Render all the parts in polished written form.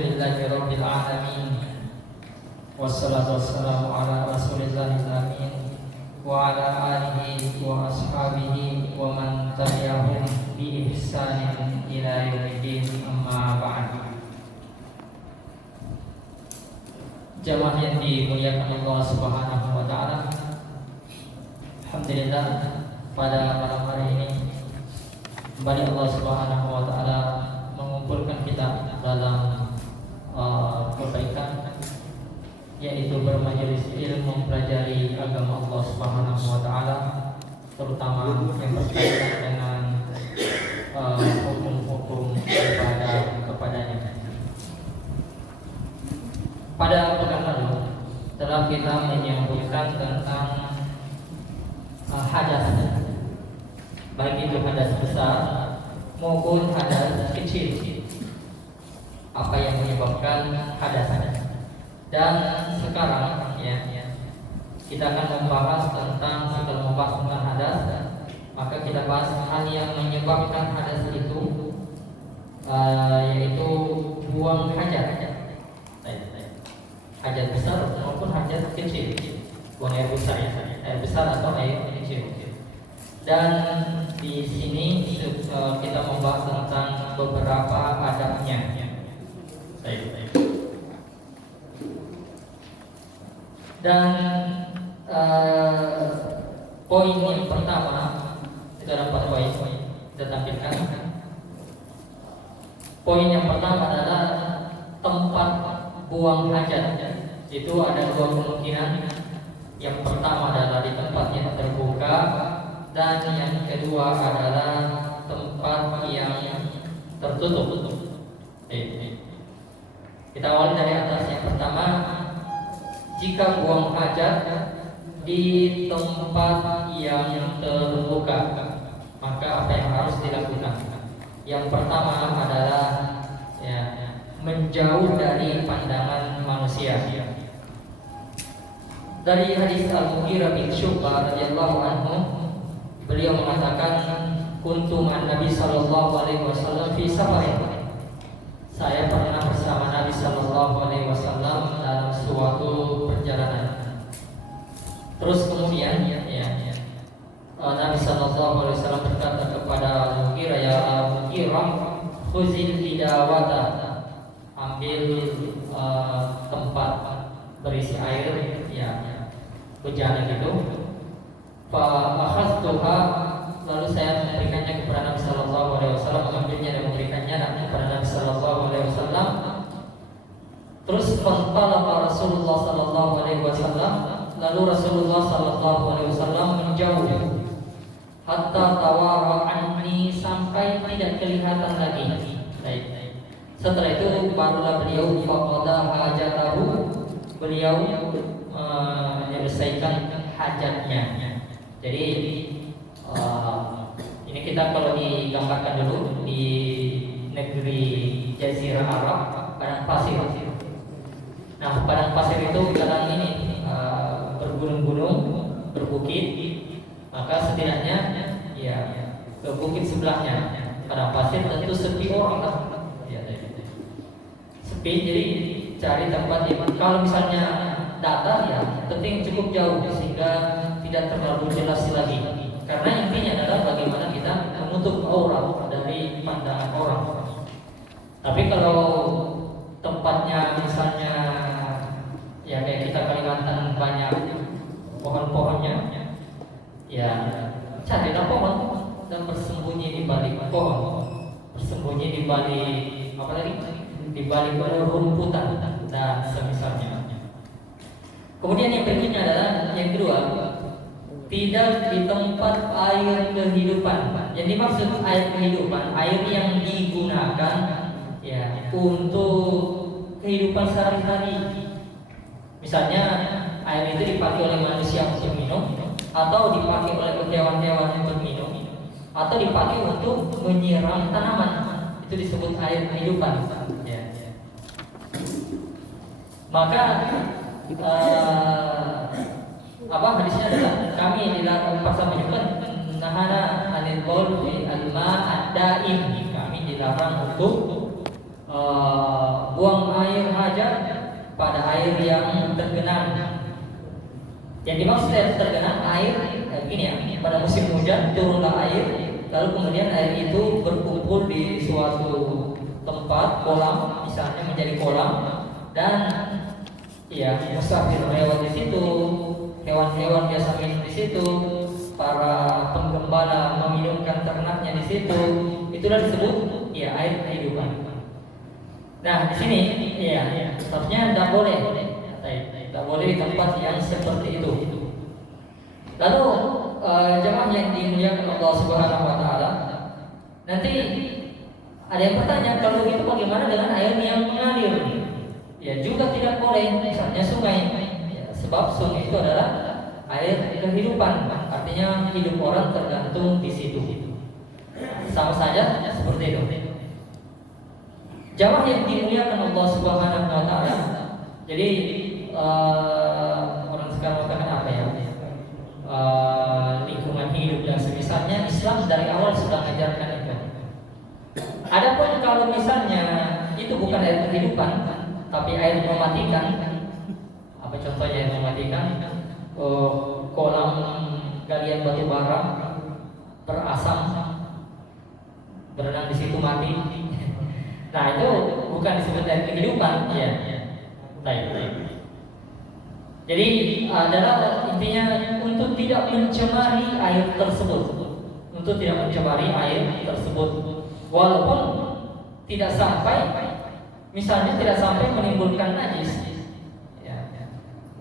Alhamdulillahirabbil alamin. Wassalatu wassalamu ala Rasulillahil amin wa ala alihi wa ashabihi wa man tabi'ahum bi ihsanin ila yaumiddin, amma ba'd. Jamaah yang dimuliakan Allah Subhanahu wa taala. Alhamdulillah, pada malam hari ini kembali Allah Subhanahu wa taala mengumpulkan kita dalam kebaikan, yaitu bermajelis ilmu mempelajari agama Allah Subhanahu wa taala, terutama yang berkaitan dengan hukum-hukum ibadah kepadanya. Pada pekan lalu telah kita menyebutkan tentang hadas, baik itu hadas besar maupun hadas kecil, apa yang menyebabkan hadas. Dan sekarang kita akan membahas tentang, setelah membahas tentang hadas, maka kita bahas hal yang menyebabkan hadas itu, yaitu buang hajat besar maupun hajat kecil, buang air besar air besar atau air kecil. Dan di sini kita membahas tentang beberapa adabnya. Dan poin yang pertama, itu ada 4 poin kita tampilkan. Poin yang pertama adalah tempat buang hajat. Itu ada 2 kemungkinan. Yang pertama adalah di tempat yang terbuka, dan yang kedua adalah tempat yang tertutup. Kita awal dari atas. Yang pertama, jika buang hajat di tempat yang terbuka, maka apa yang harus dilakukan? Yang pertama adalah menjauh dari pandangan manusia. Dari hadis Al-Mughirah bin Syu'bah radhiyallahu anhu, beliau mengatakan, kuntu ma'an Nabi sallallahu alaihi wasallam fi safarin. Saya pernah bersama Nabi sallallahu alaihi wasallam dalam suatu perjalanan. Terus kemudian Nabi sallallahu alaihi wasallam berkata kepada Al-Mughirah, ya Al-Mughirah, khuzil hidawata, ambil tempat berisi air, bejana gitu. Fa akhadtuha, lalu saya memberikannya kepada Nabi sallallahu alaihi wasallam, mengambilnya dan memberikannya kepada Nabi sallallahu alaihi wasallam. Terus fantalaqa Rasulullah sallallahu alaihi wasallam, lalu Rasulullah sallallahu alaihi wasallam menjauh hatta tawara anni, sampai tidak kelihatan lagi. Setelah itu barulah beliau faqada hajatahu, beliau menyelesaikan hajatnya. Jadi ini kita kalau digambarkan dulu di negeri Jazirah Arab, padang pasir. Nah, padang pasir itu kadang ini bergunung-gunung, berbukit. Maka setidaknya ke bukit sebelahnya padang pasir tentu sepi orang. Sepi, jadi cari tempat yang, kalau misalnya datar penting cukup jauh sehingga tidak terlalu jelas lagi. Karena intinya adalah bagaimana kita menutup aura dari pandangan orang. Tapi kalau tempatnya misalnya kayak kita Kalimantan banyak pohon-pohonnya, carilah pohon dan bersembunyi di balik pohon, bersembunyi di balik di balik rumputan dan semisalnya. Kemudian yang berikutnya adalah yang kedua, tidak di tempat air kehidupan. Yang dimaksud air kehidupan, air yang digunakan untuk kehidupan sehari-hari. Misalnya air itu dipakai oleh manusia untuk minum, atau dipakai oleh hewan-hewan untuk minum, atau dipakai untuk menyiram tanaman. Itu disebut air kehidupan. Maka hadisnya adalah kami dilarang, pasal menyebut nahana anil baul fi al-ma' ad-daim, kami dilarang untuk buang saja pada air yang tergenang. Yang dimaksud air tergenang air gini ya, pada musim hujan turunlah air, lalu kemudian air itu berkumpul di suatu tempat kolam, misalnya menjadi kolam, dan ya musafir lewat di situ, hewan-hewan biasa minum di situ, para penggembala meminumkan ternaknya di situ, itulah disebut ya air kehidupan. Nah di sini ya seharusnya tidak boleh di tempat yang seperti itu. Lalu jemaah yang dimuliakan Allah Subhanahu Wa Taala, nanti ada yang bertanya, kalau begitu bagaimana dengan air yang mengalir? Ya juga tidak boleh, misalnya sungai, ya, sebab sungai itu adalah air kehidupan, artinya hidup orang tergantung di situ. Sama saja seperti itu. Jamaah yang dimuliakan Allah Subhanahu Wa Taala. Jadi orang sekarang mengatakan apa ya? Lingkungan hidup dan semisalnya, Islam dari awal sudah mengajarkan itu. Adapun kalau misalnya itu bukan air kehidupan, tapi air mematikan, apa contohnya air mematikan? Kolam galian batu bara berasam, berenang di situ mati. Nah itu bukan disebut air kehidupan, ya. Baik. Jadi adalah intinya untuk tidak mencemari air tersebut, walaupun tidak sampai, misalnya tidak sampai menimbulkan najis, ya.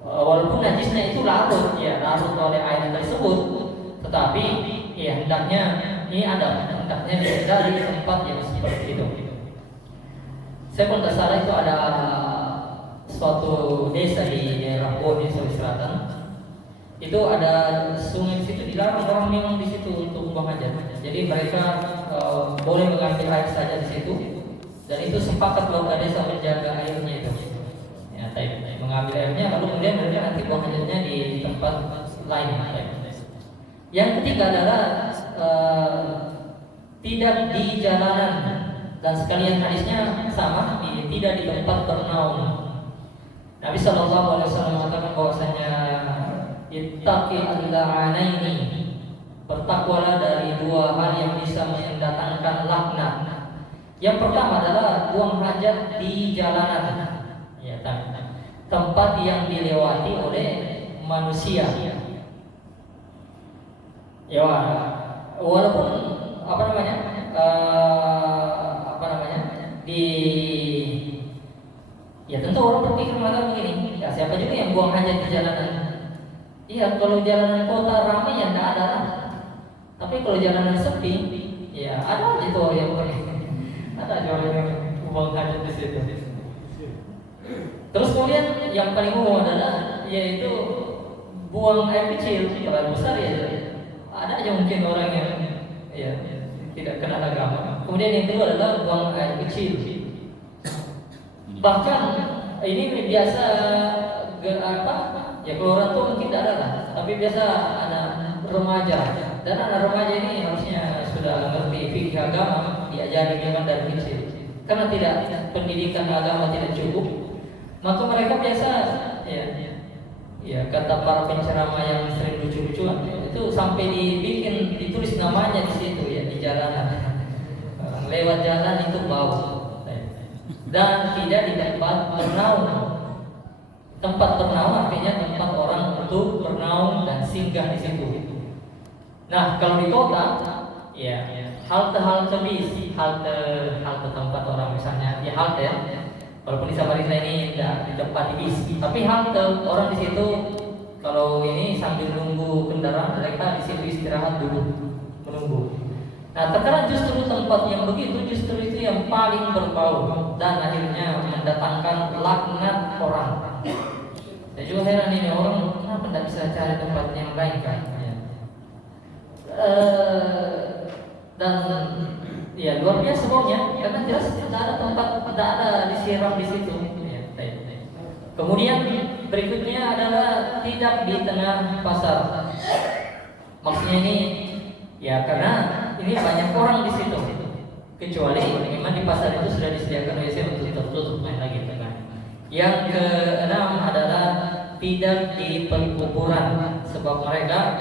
Walaupun najisnya itu larut oleh air tersebut, tetapi ya hendaknya dihindari tempat yang seperti itu. Saya pun tidak salah itu ada suatu desa di daerah Bone, Sulawesi Selatan. Itu ada sungai di situ, dilarang orang minum di situ untuk buang hajat. Jadi mereka boleh mengambil air saja di situ, dan itu sepakat warga desa menjaga airnya itu. Ya, mengambil airnya, lalu kemudian mereka nanti buang hajatnya di tempat lain. Yang ketiga adalah tidak di jalanan, dan sekalian hadisnya sama, tidak di tempat bernaung. Nabi Shallallahu Alaihi Wasallam mengatakan bahwasanya ittaqi al-la'anaini, bertakwalah dari dua hal yang bisa mendatangkan laknat. Yang pertama adalah buang hajat di jalanan, ya, tempat yang dilewati oleh manusia. Ya, walaupun ya tentu orang berpikir mengatakan begini, ya siapa juga yang buang hajat di jalanan? Iya, kalau jalanan kota ramai ya tidak ada lah. Tapi kalau jalanan sepi, ya ada aja tuh yang buang hajat di situ. Terus kemudian yang paling umum adalah yaitu buang air kecil. Kalau besar ya ada aja mungkin orang yang ya tidak kenal agama. Kemudian yang kedua adalah buang air kecil. Bahkan ini biasa ya kalau orang tua mungkin tidak ada lah, tapi biasa anak remaja, dan anak remaja ini harusnya sudah mengerti fikih agama, diajari memang dari kecil. Karena pendidikan agama tidak cukup, maka mereka biasa ya kata para penceramah yang sering lucu-lucuan itu sampai ditulis namanya di situ ya, di jalanan. Lewat jalan itu bau. Dan tidak di tempat bernaung. Tempat bernaung artinya tempat orang untuk bernaung dan singgah di situ. Nah, kalau di kota, ya halte bis, halte tempat orang misalnya, ya halte ya. Walaupun di Samarinda ini tidak di tempat bis, tapi halte orang di situ. Kalau ini sambil nunggu kendaraan, mereka di situ istirahat dulu, menunggu. Nah, terkadang justru tempat yang begitu itu yang paling berbau dan akhirnya mendatangkan laknat orang. Saya juga heran ini orang kenapa tidak bisa cari tempat yang lain kan? Dan ya luar biasa baunya karena jelas tidak ada tempat, tidak ada disiram di situ. Kemudian berikutnya adalah tidak di tengah pasar. Maksudnya ini ya karena ini banyak orang di situ. Kecuali memang di pasar itu sudah disediakan WC untuk tertutup lagi tengah. Yang keenam adalah tidak di perkuburan, sebab mereka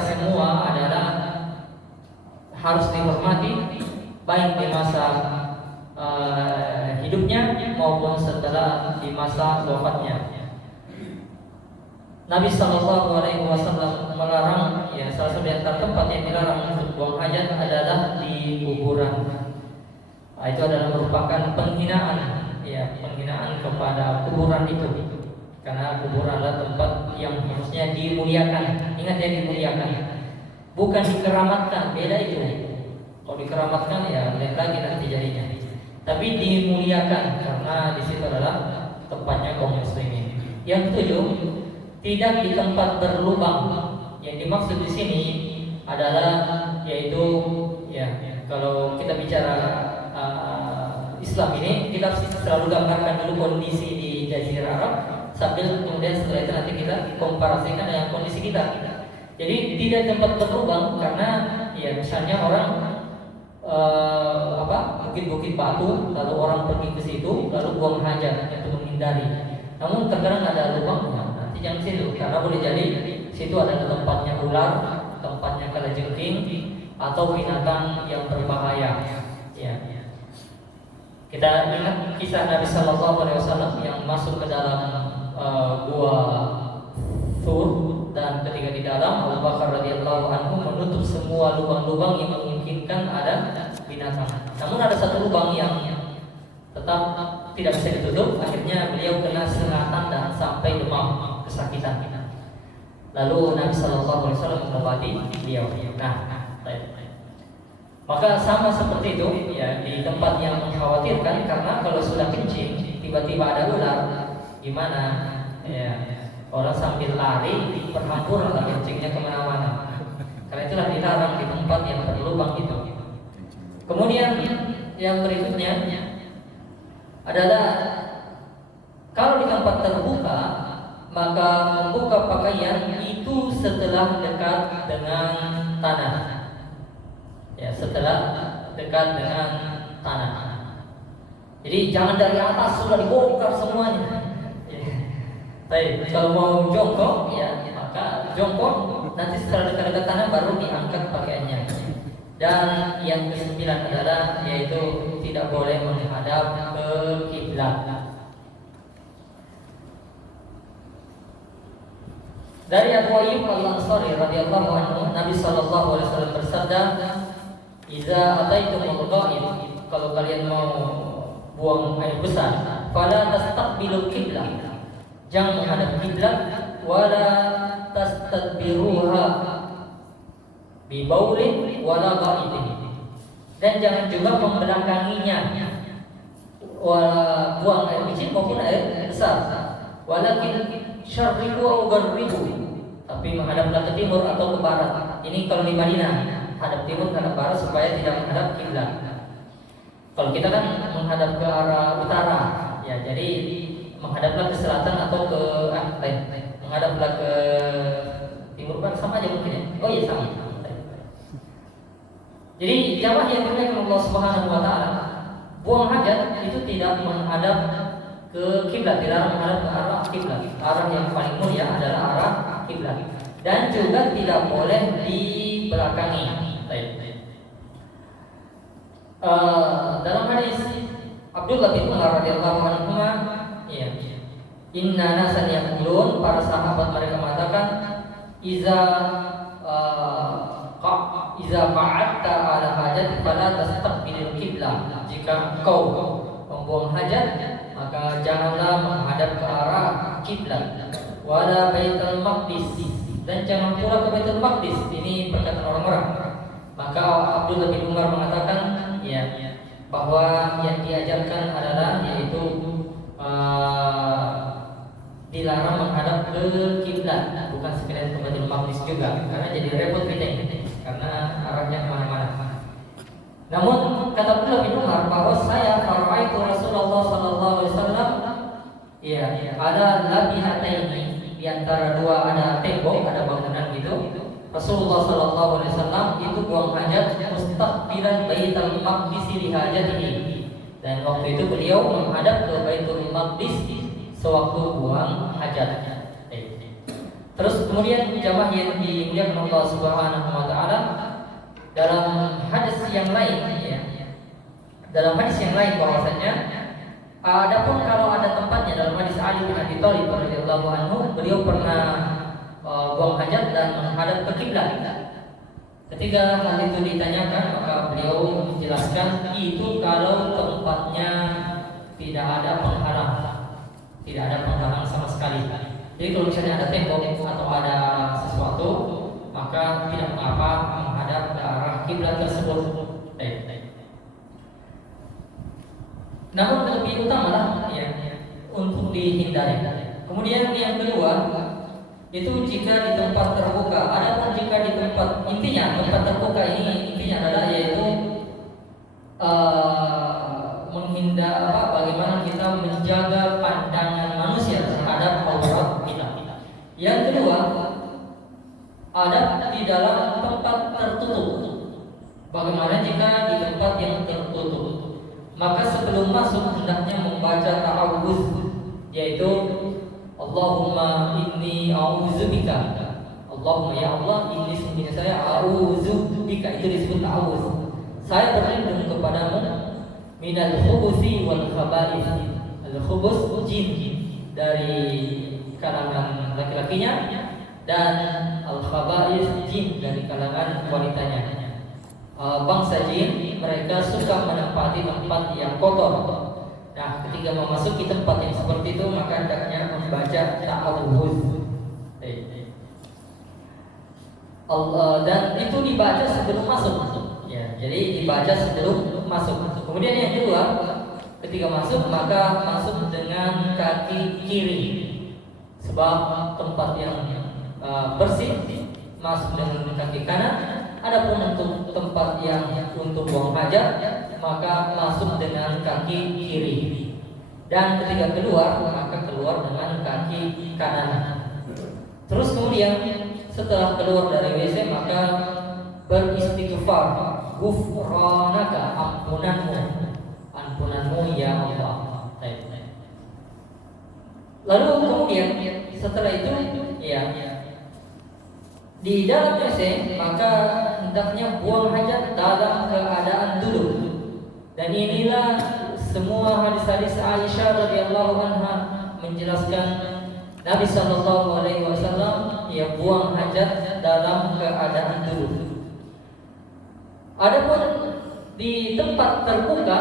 semua adalah harus dihormati baik di masa hidupnya maupun setelah di masa wafatnya. Nabi Shallallahu Alaihi Wasallam melarang, ya salah satu antara tempat yang dilarang untuk buang hajat adalah di kuburan. Itu adalah merupakan penghinaan, ya penghinaan kepada kuburan itu, karena kuburan adalah tempat yang harusnya dimuliakan. Ingat ya, dimuliakan, bukan dikeramatkan. Beda itu. Kalau dikeramatkan ya lain lagi nanti jadinya. Tapi dimuliakan karena di situ adalah tempatnya kaum muslimin. Yang ketujuh, tidak di tempat berlubang. Yang dimaksud di sini adalah yaitu ya kalau kita bicara Islam ini, kita selalu gambarkan dulu kondisi di Jazirah Arab sambil kemudian setelah itu nanti kita komparasikan dengan kondisi kita. Jadi tidak tempat berlubang karena ya misalnya orang bukit-bukit batu, lalu orang pergi ke situ lalu buang hajat untuk menghindari. Namun terkadang ada lubangnya, nanti jangan situ karena boleh jadi situ adalah tempatnya ular, tempatnya kalajengking atau binatang yang berbahaya. Ya. Kita ingat kisah Nabi Sallallahu Alaihi Wasallam yang masuk ke dalam gua Thur, dan ketika di dalam Abu Bakar radhiyallahu anhu menutup semua lubang-lubang yang memungkinkan ada binatang. Namun ada satu lubang yang tetap tidak bisa ditutup. Akhirnya beliau kena sengatan dan sampai demam, kesakitan. Lalu Nabi Sallallahu Alaihi Wasallam mengobati beliau. Maka sama seperti itu ya di tempat yang mengkhawatirkan, karena kalau sudah kencing tiba-tiba ada ular, gimana ya, orang sambil lari berhamburan lah kencingnya kemana-mana. Karena itulah dilarang di tempat yang berlubang itu. Kemudian yang berikutnya adalah kalau di tempat terbuka, maka membuka pakaian itu setelah dekat dengan tanah. Ya, setelah dekat dengan tanah. Jadi jangan dari atas sudah dibongkar semuanya. Baik, kalau mau jongkok ya maka jongkok, nanti setelah dekat-dekat tanah baru diangkat pakaiannya. Dan yang kesembilan adalah yaitu tidak boleh menghadap ke kiblat. Dari Abu Ayyub Al-Ansari radhiyallahu anhu, Nabi sallallahu alaihi wasallam bersabda, "Idza ataitumul gha'ib," kalau kalian mau buang air besar, fala tastaqbilul qiblah, jangan menghadap kiblat, wala tastadbiruha bi baulin wala ghaidin, dan jangan juga membelakanginya, wala buang air kecil maupun air besar, walakin syarriqu wa gharribu, tapi menghadaplah ke timur atau ke barat. Ini kalau di Madinah hadap timur, hadap barat supaya tidak menghadap kiblat. Kalau kita kan menghadap ke arah utara, ya jadi menghadaplah ke selatan atau ke menghadaplah ke timur barat, sama aja mungkin ya. Oh iya sama. Jadi jamaah yang dimuliakan Allah Subhanahu wa taala, buang hajat itu tidak menghadap ke kiblat, dilarang menghadap ke arah kiblat. Arah yang paling mulia adalah arah kiblat. Dan juga tidak boleh dibelakangi. Dalam hadis Abdullah bin Umar radhiyallahu anhu, ya, inna nasan yaqulun, para sahabat mereka mengatakan, iza fa'atta ala hajat fala tastaqbilil qiblah, jika engkau membuang hajat maka janganlah menghadap ke arah kiblat, wala baitul maqdis, dan jangan pula ke Baitul Maqdis. Ini perkataan orang-orang. Maka Abdullah bin Umar mengatakan ya bahwa yang diajarkan adalah yaitu dilarang menghadap ke kiblat, bukan sekedar ke Baitul Maqdis juga, karena jadi repot kita ini, karena arahnya kemana-mana. Namun kata Abdullah bin Umar bahwa saya faraitu Rasulullah sallallahu alaihi wasallam ya ada labinataini, di antara dua ada tembok, ada bangunan gitu. Rasulullah sallallahu alaihi wasallam itu buang hajat mustaqbilan Baitul Maqdis li hajatihi, Dan waktu itu beliau menghadap ke Baitul Maqdis sewaktu buang hajat. Terus kemudian jamaah yang dimuliakan Allah Subhanahu wa taala, dalam hadis yang lain ya. Dalam hadis yang lain bahwasanya adapun kalau ada tempatnya, dalam hadis Ali bin Abi Thalib radhiyallahu anhu, beliau pernah buang hajat dan menghadap ke kiblat. Ketika hal itu ditanyakan, maka beliau menjelaskan itu kalau tempatnya tidak ada penghalang, tidak ada penghalang sama sekali. Jadi kalau misalnya ada tembok atau ada sesuatu, maka tidak mengapa menghadap ke arah kiblat tersebut. Namun lebih utama lah ya, untuk dihindari. Kemudian yang kedua itu jika di tempat terbuka. Adapun jika di tempat, intinya tempat terbuka ini intinya adalah yaitu menghindar bagaimana kita menjaga pandangan manusia terhadap aurat kita. Yang kedua, ada di dalam tempat tertutup. Bagaimana jika di tempat yang tertutup? Maka sebelum masuk hendaknya membaca ta'awudz, yaitu Allahumma inni a'udzubika. Allahumma ya Allah, ini sesungguhnya saya a'udzubika, itu disebut ta'awudz. Saya berlindung kepadamu minal khubuthi wal khaba'ith. Al-khubus jin dari kalangan laki-lakinya, dan al-khaba'ith jin dari kalangan wanitanya. Bangsa jin mereka suka menempati tempat yang kotor. Nah, ketika memasuki tempat yang seperti itu, maka hendaknya membaca ta'awudz. Dan itu dibaca sebelum masuk. Ya, jadi dibaca sebelum masuk. Kemudian yang kedua, ketika masuk maka masuk dengan kaki kiri, sebab tempat yang bersih masuk dengan kaki kanan. Adapun untuk tempat yang untuk buang hajat maka masuk dengan kaki kiri, dan ketika keluar maka keluar dengan kaki kanan. Terus kemudian setelah keluar dari WC maka beristighfar, ghufranaka, ampunanmu ya Allah. Lalu kemudian setelah itu ya, di dalam WC maka hendaknya buang hajat dalam keadaan duduk. Dan inilah semua hadis-hadis Aisyah radhiyallahu anha menjelaskan Nabi sallallahu alaihi wasallam ya buang hajat dalam keadaan duduk. Adapun di tempat terbuka,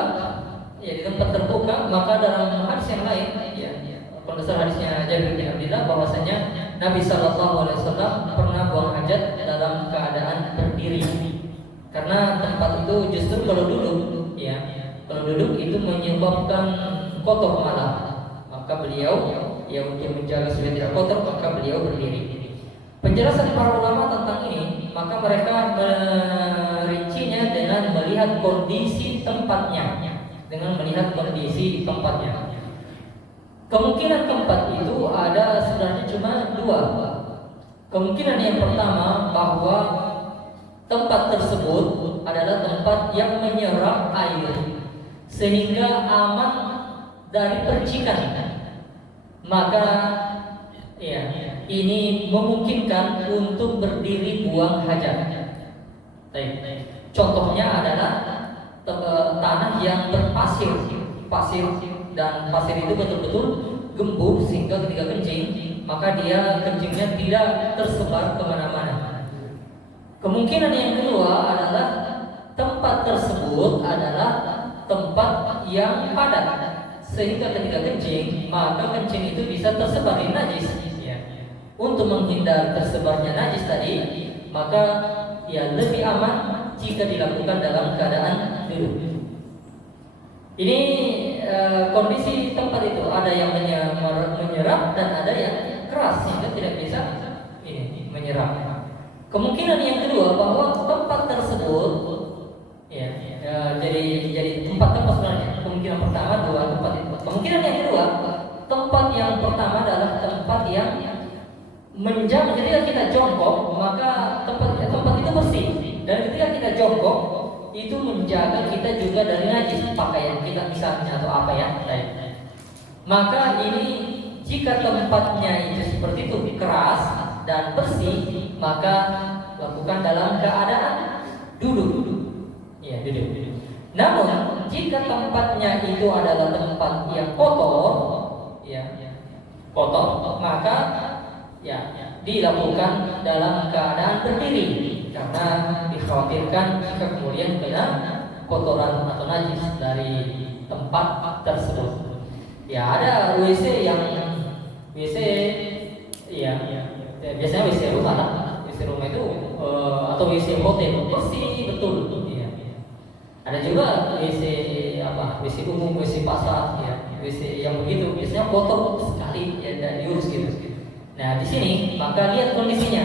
ya di tempat terbuka maka dalam hadis yang lain ya, berdasar hadisnya Jabir bin Abdullah bahwasanya Nabi sallallahu alaihi wasallam pernah buang hajat dalam keadaan berdiri. Karena tempat itu justru kalau duduk ya, kalau duduk itu menyebabkan kotor malah. Maka beliau ya untuk menjaga supaya tidak kotor maka beliau berdiri. Penjelasan para ulama tentang ini maka mereka merincinya dengan melihat kondisi tempatnya, dengan melihat kondisi tempatnya. Kemungkinan tempat itu ada sebenarnya cuma dua. Kemungkinan yang pertama bahwa tempat tersebut adalah tempat yang menyerap air sehingga aman dari percikan. Maka ya, ini memungkinkan untuk berdiri buang hajat. Contohnya adalah tanah yang berpasir, dan pasir itu betul-betul gembur sehingga ketika kencing maka dia kencingnya tidak tersebar kemana-mana. Kemungkinan yang kedua adalah tempat tersebut adalah tempat yang padat sehingga ketika kencing maka kencing itu bisa tersebar di najis. Untuk menghindar tersebarnya najis tadi maka ya lebih aman jika dilakukan dalam keadaan duduk. Ini kondisi tempat itu ada yang menyerap dan ada yang keras sehingga tidak bisa ini menyerap. Kemungkinan yang kedua bahwa tempat tersebut jadi tempat-tempat sebenarnya. Kemungkinan pertama dua tempat itu. Kemungkinan yang kedua, tempat yang pertama adalah tempat yang menjaga. Ketika kita jongkok maka tempat itu bersih, dan ketika kita jongkok itu menjaga kita juga dari najis pakaian kita misalnya atau apa ya. Maka ini jika tempatnya itu seperti itu keras dan bersih, maka lakukan dalam keadaan duduk. Ya, duduk. Namun jika tempatnya itu adalah tempat yang kotor, maka dilakukan dalam keadaan berdiri karena dikhawatirkan jika kemudian kena kotoran atau najis dari tempat tersebut. Ya, ada WC biasanya WC rumah lah. WC rumah itu atau WC hotel bersih betul. Ya. Ada juga WC umum, WC pasar, WC yang begitu biasanya kotor sekali dan diurus gitu. Nah, di sini maka lihat kondisinya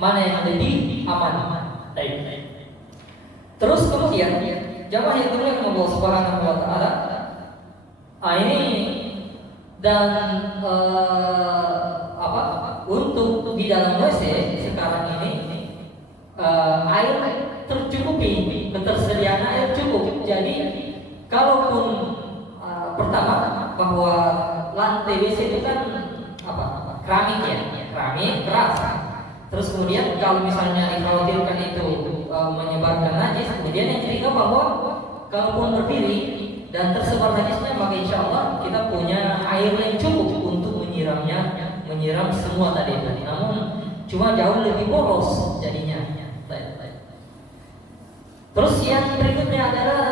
mana yang lebih aman. Terus kemudian jamaah yang dimuliakan Allah Subhanahu wa taala, ini dan untuk di dalam WC sekarang ini air tercukupi, ketersediaan air cukup. Jadi kalaupun pertama bahwa lantai WC itu kan keramik keras. Terus kemudian kalau misalnya dikhawatirkan itu menyebarkan najis, kemudian yang ketiga bahwa kalaupun berdiri dan tersebar najisnya, maka insya Allah kita punya air yang cukup untuk menyiram semua tadi. Namun cuma jauh lebih boros jadinya. Terus yang berikutnya adalah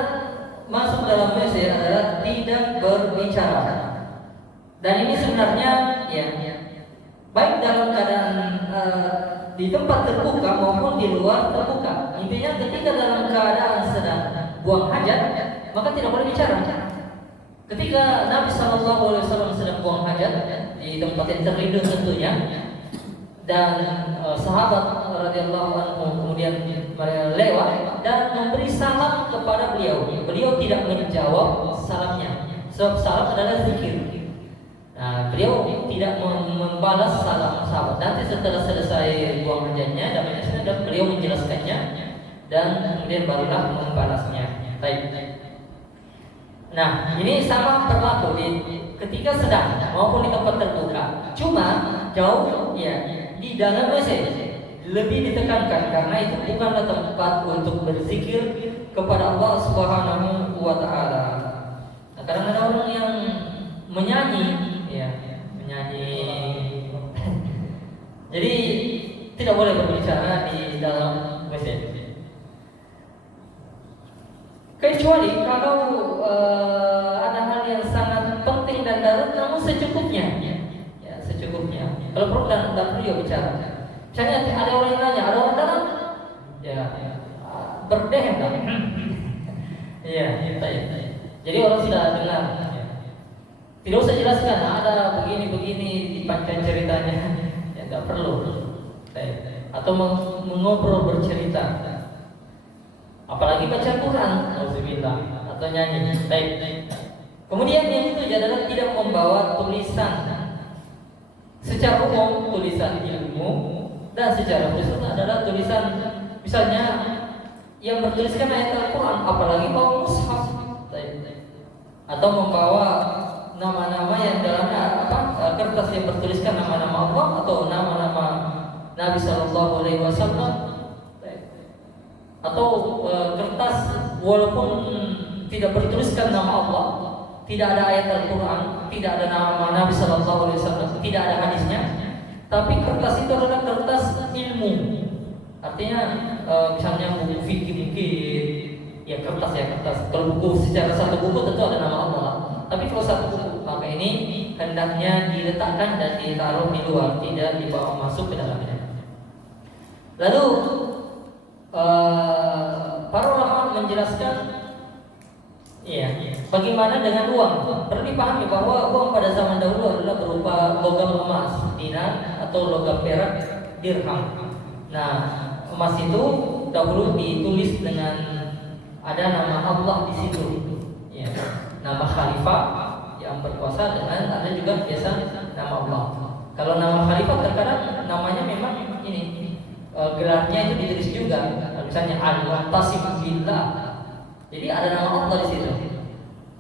masuk dalam WC adalah tidak berbicara. Dan ini sebenarnya baik dalam keadaan di tempat terbuka maupun di luar terbuka. Intinya ketika dalam keadaan sedang buang hajat, maka tidak boleh bicara. Ketika Nabi SAW sedang buang hajat di tempat yang terlindung tentunya, dan sahabat radhiyallahu anhu kemudian lewat dan memberi salam kepada beliau. Beliau tidak menjawab salamnya, sebab salam adalah zikir. Nah, beliau tidak membalas salam sahabat. Nanti setelah selesai buang hajatnya dan beliau menjelaskannya dan kemudian barulah membalasnya. Baik. Nah, ini sama berlaku ketika sedang maupun di tempat terbuka. Cuma jauh di dalam WC lebih ditekankan karena itu bukanlah tempat untuk berzikir kepada Allah Subhanahu wa taala. Nah, kadang ada orang yang menyanyi. Jadi tidak boleh berbicara di dalam WC. Kecuali kalau ada hal yang sangat penting dan darurat, namun secukupnya. Secukupnya. Kalau perlu dan perlu bicara. Misalnya ada orang yang nanya, ada orang dalam, berdehem kan? Jadi orang sudah dengar. Tidak usah jelaskan, ada begini dipanjang ceritanya, tidak perlu. Atau mengobrol bercerita, apalagi baca Quran, auzubillah, atau nyanyi. Kemudian yang itu adalah tidak membawa tulisan. Secara umum tulisan ilmu dan secara khusus adalah tulisan misalnya yang bertuliskan ayat Al-Quran, apalagi bawa mushaf, atau membawa nama-nama yang dalamnya kertas yang bertuliskan nama-nama Allah atau nama-nama Nabi Sallallahu Alaihi Wasallam, atau kertas walaupun tidak bertuliskan nama Allah, tidak ada ayat Al-Quran, tidak ada nama Nabi Sallallahu Alaihi Wasallam, tidak ada hadisnya, tapi kertas itu adalah kertas ilmu. Artinya misalnya buku fikih mungkin kertas. Kalau buku secara satu buku tentu ada nama Allah. Tapi kalau satu buku, maka ini hendaknya diletakkan dan ditaruh di luar, tidak dibawa masuk ke dalamnya. Lalu para ulama menjelaskan, bagaimana dengan uang? Perlu dipahami bahwa uang pada zaman dahulu adalah berupa logam emas, dinar, atau logam perak, dirham. Nah, emas itu dahulu ditulis dengan ada nama Allah di situ. Nama khalifah yang berkuasa dengan ada juga biasa nama Allah. Kalau nama khalifah terkadang namanya memang gelarnya itu ditulis juga. Misalnya Al-Mu'tasim Billah, Jadi ada nama Allah di situ.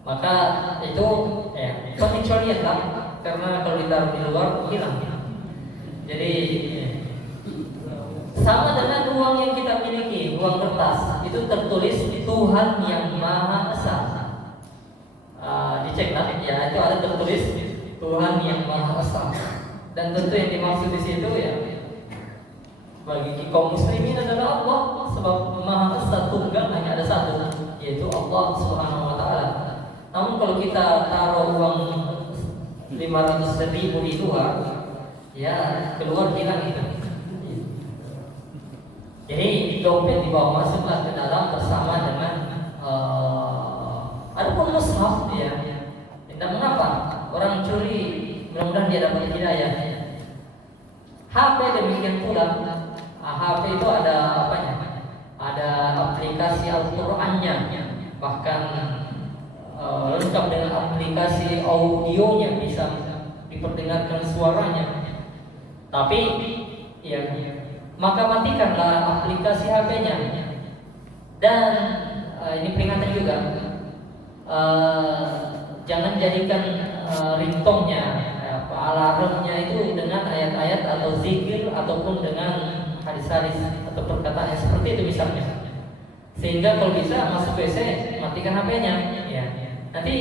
Maka itu ya pengecualian lah, karena kalau ditaruh di luar hilang. Jadi sama dengan uang yang kita miliki, uang kertas itu tertulis Tuhan yang Maha Esa. Dicek lah, ya itu ada tertulis Tuhan yang Maha Esa. Dan tentu yang dimaksud di situ ya bagi kaum muslimin adalah Allah, sebab Maha Esa tunggal hanya ada satu, yaitu Allah Subhanahu Wa Taala. Namun kalau kita taruh uang 500.000 di luar, ya keluar hilang itu. Jadi dompet dibawa masuklah ke dalam bersama dengan adapun mushaf ya. Tidak mengapa orang curi, mudah-mudahan dia dapat hidayah. HP demikian pula. HP itu ada apanya? Ada aplikasi Al-Qur'annya, bahkan lengkap dengan aplikasi audionya, bisa diperdengarkan suaranya. Tapi ya maka matikanlah aplikasi HP-nya. Dan ini peringatan juga, jangan jadikan ringtone-nya, alarmnya itu dengan ayat-ayat atau zikir ataupun dengan hadis-hadis atau perkataan yang seperti itu misalnya. Sehingga kalau bisa masuk WC matikan HP-nya. Ya. Nanti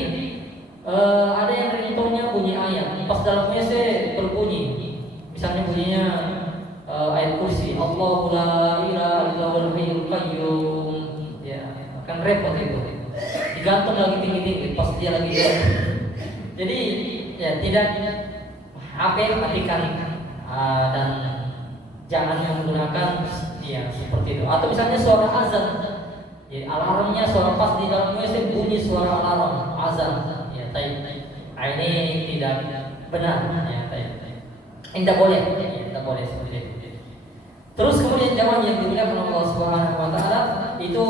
ada yang ringtone-nya bunyi ayat, pas dalam WC berbunyi. Misalnya bunyinya ayat kursi, Allahu la ilaha illallahul hayyul qayyum. Ya, akan repot itu. Digantung lagi tinggi-tinggi pas dia lagi. Jadi ya tidak, HP matikan dan jangan menggunakan ya seperti itu. Atau misalnya suara azan, jadi alarmnya suara pas di dalam WC bunyi suara alarm azan. Ya, ini tidak benar. Ya, tidak boleh, tidak boleh seperti itu. Terus kemudian jamaah yang dimuliakan Allah Subhanahu Wa Taala itu